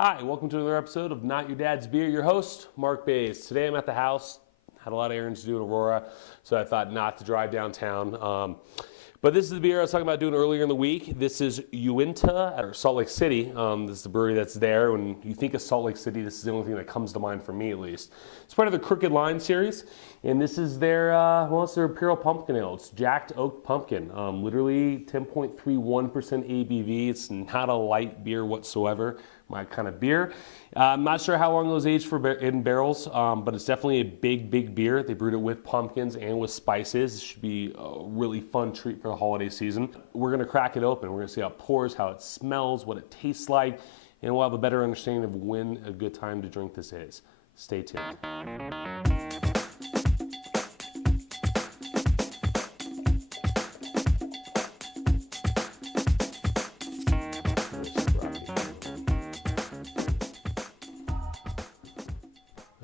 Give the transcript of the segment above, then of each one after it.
Hi, welcome to another episode of Not Your Dad's Beer. Your host, Mark Bays. Today I'm at the house. Had a lot of errands to do in Aurora, so I thought not to drive downtown. But this is the beer I was talking about doing earlier in the week. This is Uinta at Salt Lake City. This is the brewery that's there. When you think of Salt Lake City, this is the only thing that comes to mind for me, at least. It's part of the Crooked Line series, and this is their, it's their Imperial Pumpkin Ale. It's Jacked Oak Pumpkin. Literally 10.31% ABV. It's not a light beer whatsoever. My kind of beer. I'm not sure how long it was aged in barrels, but it's definitely a big beer. They brewed it with pumpkins and with spices. It should be a really fun treat for the holiday season. We're gonna crack it open. We're gonna see how it pours, how it smells, what it tastes like, and we'll have a better understanding of when a good time to drink this is. Stay tuned.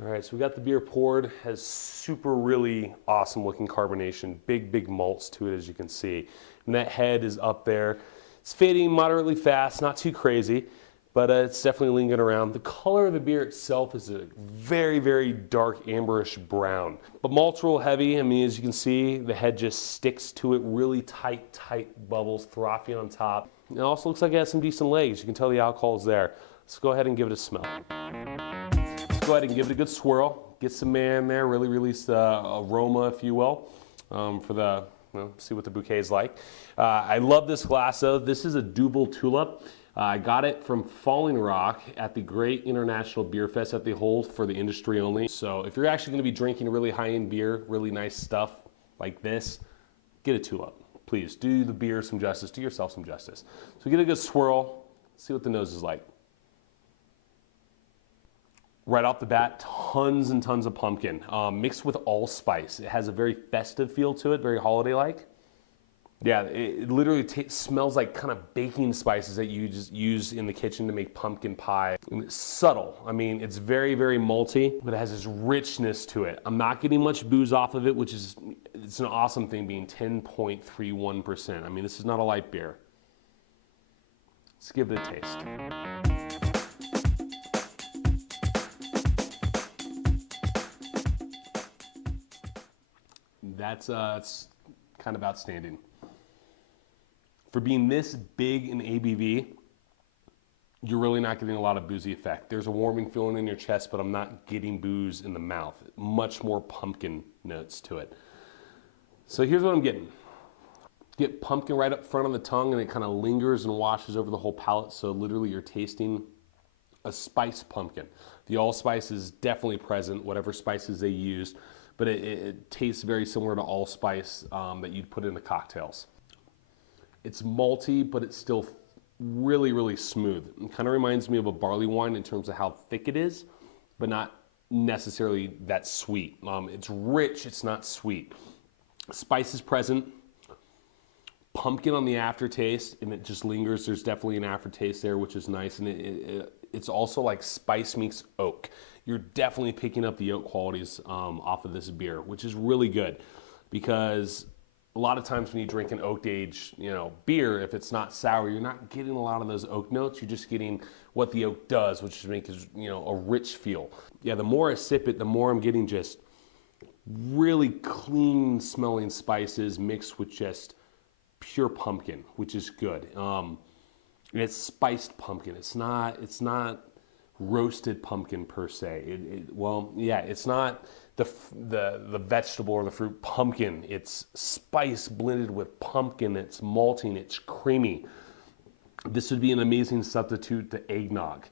All right, so we got the beer poured. Has super really awesome looking carbonation, big malts to it, as you can see. And that head is up there. It's fading moderately fast, not too crazy, but it's definitely lingering around. The color of the beer itself is a very dark amberish brown, but malt's real heavy. I mean, as you can see, the head just sticks to it, really tight bubbles, frothy on top. It also looks like it has some decent legs. You can tell the alcohol is there. Let's go ahead and give it a smell. Go ahead and give it a good swirl. Get some man there, really release the aroma, if you will, for the, see what the bouquet is like. I love this glass though. This is a Double Tulip. I got it from Falling Rock at the Great International Beer Fest that they hold for the industry only. So if you're actually gonna be drinking really high-end beer, really nice stuff like this, get a Tulip. Please, do the beer some justice, do yourself some justice. So get a good swirl, see what the nose is like. Right off the bat, tons and tons of pumpkin, mixed with allspice. It has a very festive feel to it, very holiday-like. Yeah, it literally smells like kind of baking spices that you just use in the kitchen to make pumpkin pie. And it's subtle. I mean, it's very malty, but it has this richness to it. I'm not getting much booze off of it, which is, it's an awesome thing being 10.31%. I mean, this is not a light beer. Let's give it a taste. That's kind of outstanding. For being this big in ABV, you're really not getting a lot of boozy effect. There's a warming feeling in your chest, but I'm not getting booze in the mouth. Much more pumpkin notes to it. So here's what I'm getting. Get pumpkin right up front on the tongue, and it kind of lingers and washes over the whole palate, so literally you're tasting a spiced pumpkin. The allspice is definitely present, whatever spices they used, but it tastes very similar to allspice that you'd put into cocktails. It's malty, but it's still really smooth. It kind of reminds me of a barley wine in terms of how thick it is, but not necessarily that sweet. It's rich, it's not sweet. Spice is present. Pumpkin on the aftertaste, and it just lingers. There's definitely an aftertaste there, which is nice, and it's also like spice meets oak. You're definitely picking up the oak qualities off of this beer, which is really good, because a lot of times when you drink an oak age, beer, if it's not sour, you're not getting a lot of those oak notes. You're just getting what the oak does, which is make a rich feel. Yeah, the more I sip it, the more I'm getting just really clean smelling spices mixed with just pure pumpkin, which is good. And it's spiced pumpkin. It's not roasted pumpkin per se. It's not the vegetable or the fruit pumpkin. It's spice blended with pumpkin. It's malting. It's creamy. This would be an amazing substitute to eggnog,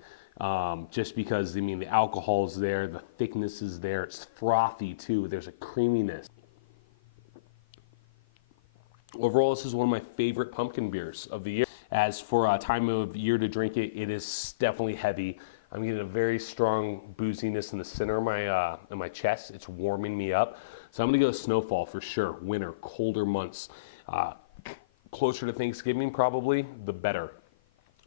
just because the alcohol is there, the thickness is there. It's frothy too. There's a creaminess. Overall, this is one of my favorite pumpkin beers of the year. As for a time of year to drink it, it is definitely heavy. I'm getting a very strong booziness in the center of my chest. It's warming me up. So I'm gonna go Snowfall for sure. Winter, colder months. Closer to Thanksgiving probably, the better.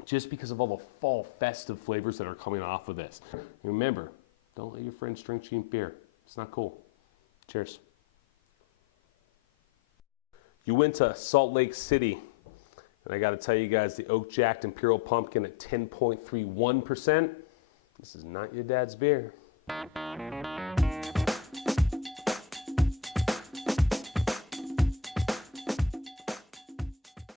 Just because of all the fall festive flavors that are coming off of this. And remember, don't let your friends drink cheap beer. It's not cool. Cheers. Uinta, Salt Lake City. And I got to tell you guys, the Oak Jacked Imperial Pumpkin at 10.31%. This is not your dad's beer.